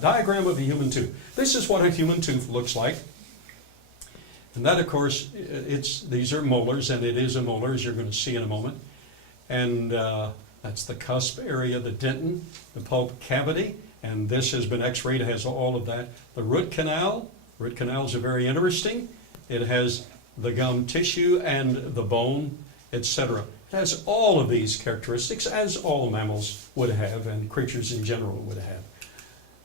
Diagram of a human tooth. This is what a human tooth looks like. And that, of course, these are molars, and it is a molar, as you're going to see in a moment. And that's the cusp area, the dentin, the pulp cavity, and this has been x-rayed, has all of that. The root canals are very interesting. It has the gum tissue and the bone, etc. It has all of these characteristics, as all mammals would have, and creatures in general would have.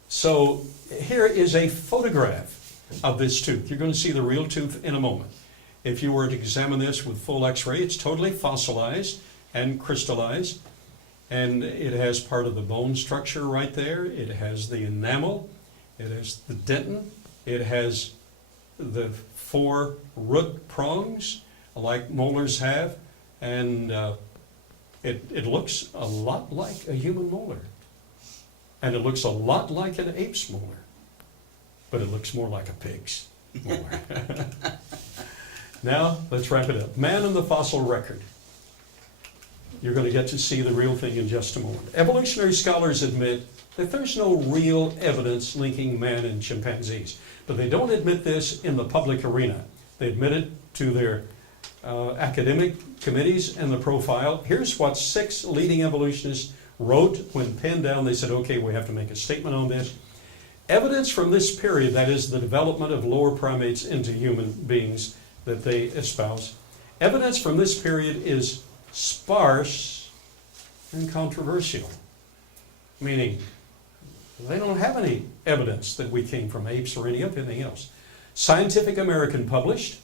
So here is a photograph of this tooth. You're going to see the real tooth in a moment. If you were to examine this with full x-ray, it's totally fossilized and crystallized. And it has part of the bone structure right there. It has the enamel. It has the dentin. It has the 4 root prongs like molars have. And it looks a lot like a human molar. And it looks a lot like an ape's molar. But it looks more like a pig's molar. Now, let's wrap it up. Man and the fossil record. You're going to get to see the real thing in just a moment. Evolutionary scholars admit that there's no real evidence linking man and chimpanzees. But they don't admit this in the public arena. They admit it to their academic committees and the profile. Here's what 6 leading evolutionists wrote when penned down. They said, okay, we have to make a statement on this. Evidence from this period, that is the development of lower primates into human beings that they espouse, evidence from this period is sparse and controversial. Meaning, they don't have any evidence that we came from apes or anything else. Scientific American published,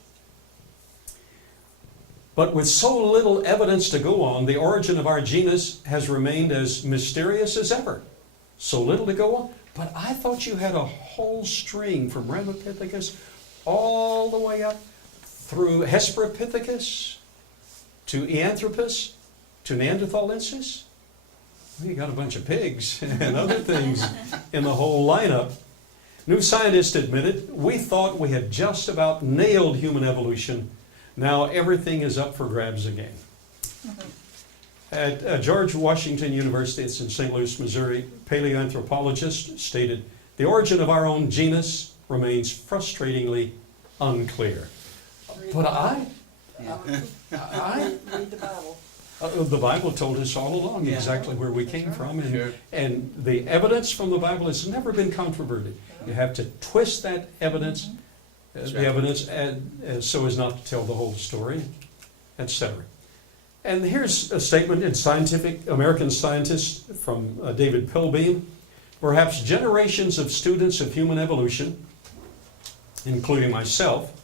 but with so little evidence to go on, the origin of our genus has remained as mysterious as ever. So little to go on. But I thought you had a whole string from Ramapithecus all the way up through Hesperipithecus to Eanthropus to Neanderthalensis. Well, you got a bunch of pigs and other things in the whole lineup. New Scientist admitted, we thought we had just about nailed human evolution. Now everything is up for grabs again. At George Washington University, it's in St. Louis, Missouri, paleoanthropologist stated, the origin of our own genus remains frustratingly unclear. But I read the Bible. The Bible told us all along exactly where we came from, and the evidence from the Bible has never been controverted. You have to twist that evidence, so as not to tell the whole story, etc. And here's a statement in Scientific American Scientist from David Pilbeam. Perhaps generations of students of human evolution, including myself,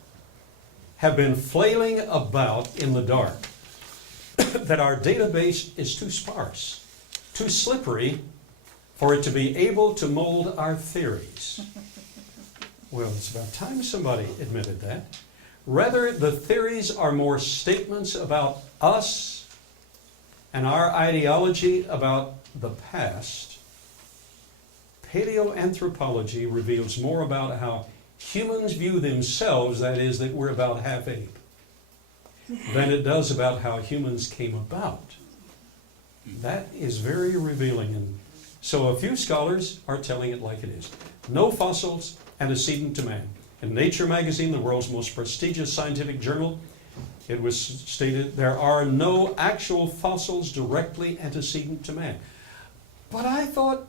have been flailing about in the dark that our database is too sparse, too slippery for it to be able to mold our theories. Well, it's about time somebody admitted that. Rather, the theories are more statements about us and our ideology about the past. Paleoanthropology reveals more about how humans view themselves, that is, that we're about half ape, than it does about how humans came about. That is very revealing. And so a few scholars are telling it like it is. No fossils antecedent to man. In Nature magazine, the world's most prestigious scientific journal, it was stated there are no actual fossils directly antecedent to man. But I thought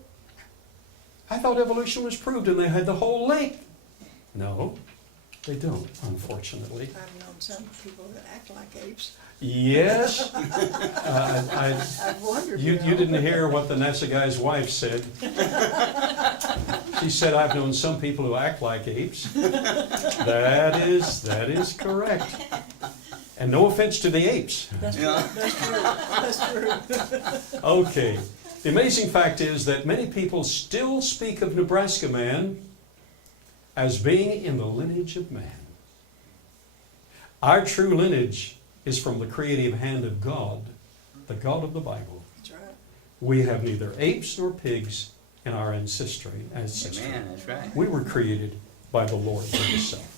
evolution was proved and they had the whole link. No, they don't, unfortunately. I've known some people that act like apes. Yes. I've wondered. You didn't hear what the NASA guy's wife said. She said, I've known some people who act like apes. That is correct. And no offense to the apes. That's true. That's true. That's true. Okay. The amazing fact is that many people still speak of Nebraska man as being in the lineage of man. Our true lineage is from the creative hand of God, the God of the Bible. That's right. We have neither apes nor pigs in our ancestry. Amen, that's right. We were created by the Lord himself.